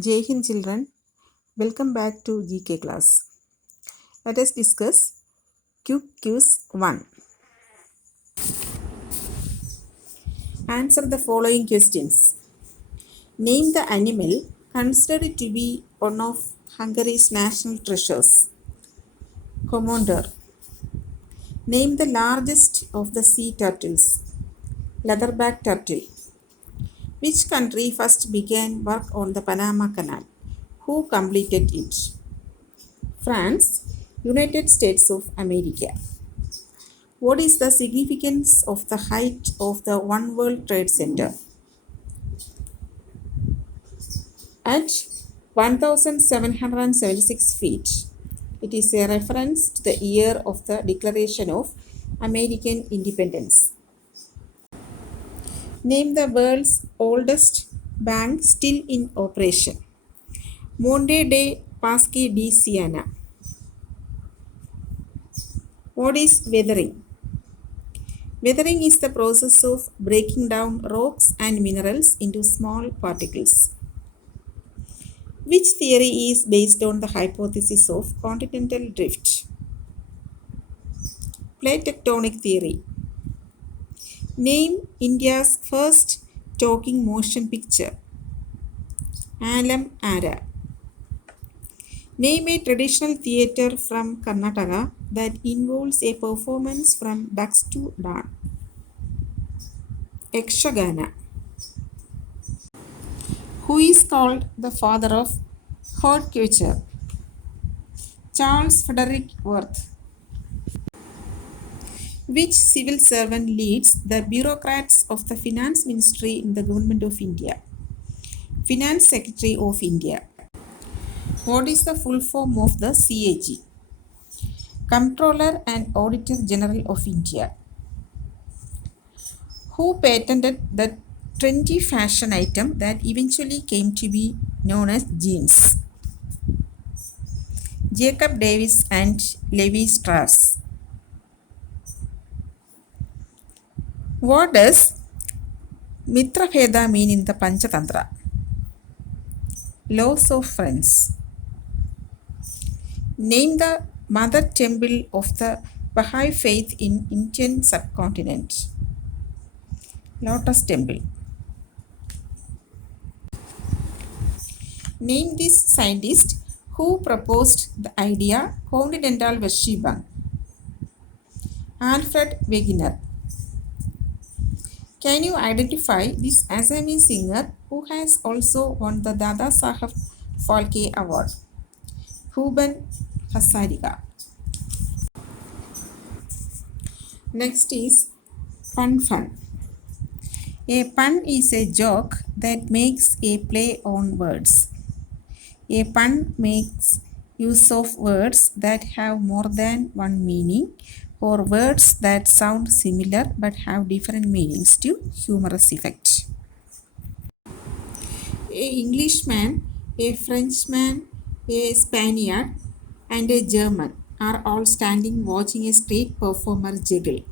Jai Hind children, welcome back to GK class. Let us discuss Quick Quiz 1. Answer the following questions. Name the animal considered to be one of Hungary's national treasures. Commander. Name the largest of the sea turtles. Leatherback turtle. Which country first began work on the Panama Canal? Who completed it? France, United States of America. What is the significance of the height of the One World Trade Center? At 1,776 feet. It is a reference to the year of the Declaration of American Independence. Name the world's oldest bank still in operation. Monte dei Paschi di Siena. What is weathering? Weathering is the process of breaking down rocks and minerals into small particles. Which theory is based on the hypothesis of continental drift? Plate tectonic theory. Name India's first talking motion picture. Alam Ara. Name a traditional theatre from Karnataka that involves a performance from dusk to dawn. Yakshagana. Who is called the father of horticulture? Charles Frederick Worth. Which civil servant leads the bureaucrats of the Finance Ministry in the Government of India? Finance Secretary of India. What is the full form of the CAG? Comptroller and Auditor General of India. Who patented the trendy fashion item that eventually came to be known as jeans? Jacob Davis and Levi Strauss. What does Mitrabheda mean in the Panchatantra? Laws of friends. Name the mother temple of the Baha'i faith in Indian subcontinent. Lotus Temple. Name this scientist who proposed the idea continental Vashibang. Alfred Wegener. Can you identify this Assamese singer who has also won the Dada Saheb Phalke Award? Bhupen Hazarika. Next is pun fun. A pun is a joke that makes a play on words. A pun makes use of words that have more than one meaning or words that sound similar but have different meanings to humorous effect. A Englishman, a Frenchman, a Spaniard, and a German are all standing watching a street performer juggle.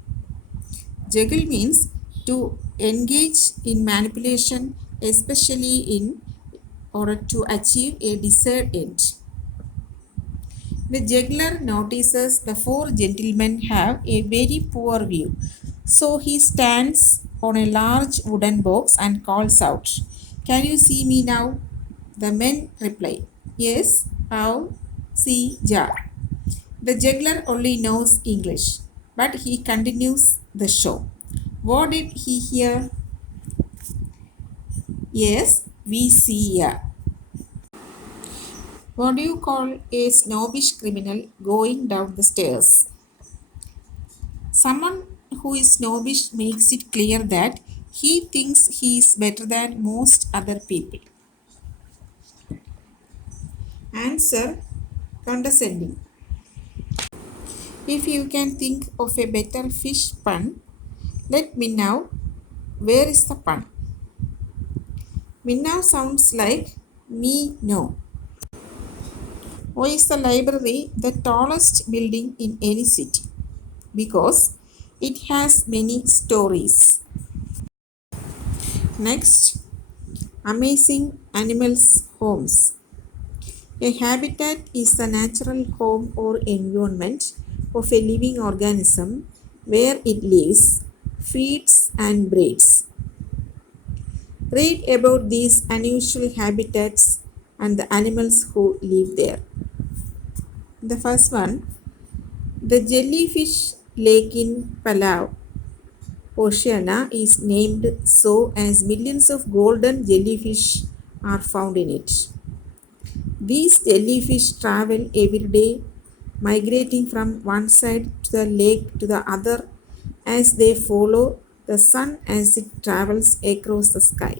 Juggle means to engage in manipulation, especially in order to achieve a desired end. The juggler notices the four gentlemen have a very poor view, so he stands on a large wooden box and calls out, "Can you see me now?" The men reply, "Yes, how see ya." The juggler only knows English, but he continues the show. What did he hear? Yes, we see ya. What do you call a snobbish criminal going down the stairs? Someone who is snobbish makes it clear that he thinks he is better than most other people. Answer: condescending. If you can think of a better fish pun, let me know. Where is the pun? Me now sounds like me no. Why is the library the tallest building in any city? Because it has many stories. Next, Amazing animals' homes. A habitat is the natural home or environment of a living organism where it lives, feeds, and breeds. Read about these unusual habitats and the animals who live there. The first one, the jellyfish lake in Palau, Oceania, is named so as millions of golden jellyfish are found in it. These jellyfish travel every day, migrating from one side to the lake to the other as they follow the sun as it travels across the sky.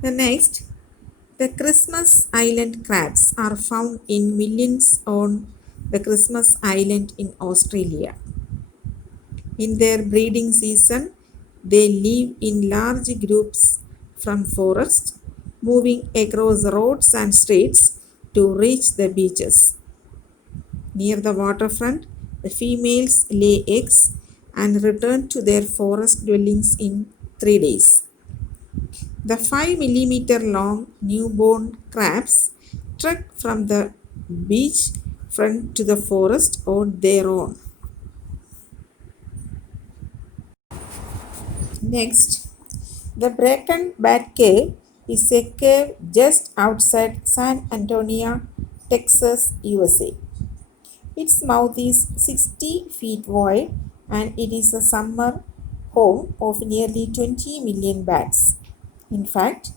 The next, the Christmas Island crabs are found in millions on the Christmas Island in Australia. In their breeding season, they live in large groups from forests, moving across roads and streets to reach the beaches. Near the waterfront, the females lay eggs and return to their forest dwellings in 3 days. The 5 millimeter long newborn crabs trek from the beach front to the forest on their own. Next, the Bracken Bat Cave is a cave just outside San Antonio, Texas, USA. Its mouth is 60 feet wide and it is a summer home of nearly 20 million bats. In fact,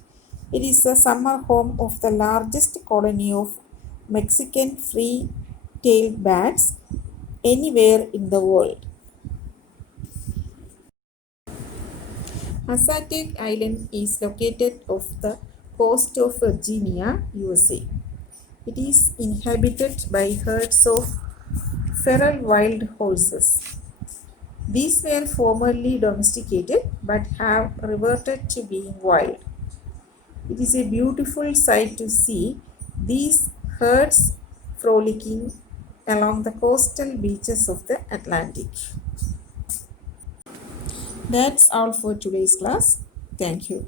it is the summer home of the largest colony of Mexican free-tailed bats anywhere in the world. Assateague Island is located off the coast of Virginia, USA. It is inhabited by herds of feral wild horses. These were formerly domesticated but have reverted to being wild. It is a beautiful sight to see these herds frolicking along the coastal beaches of the Atlantic. That's all for today's class. Thank you.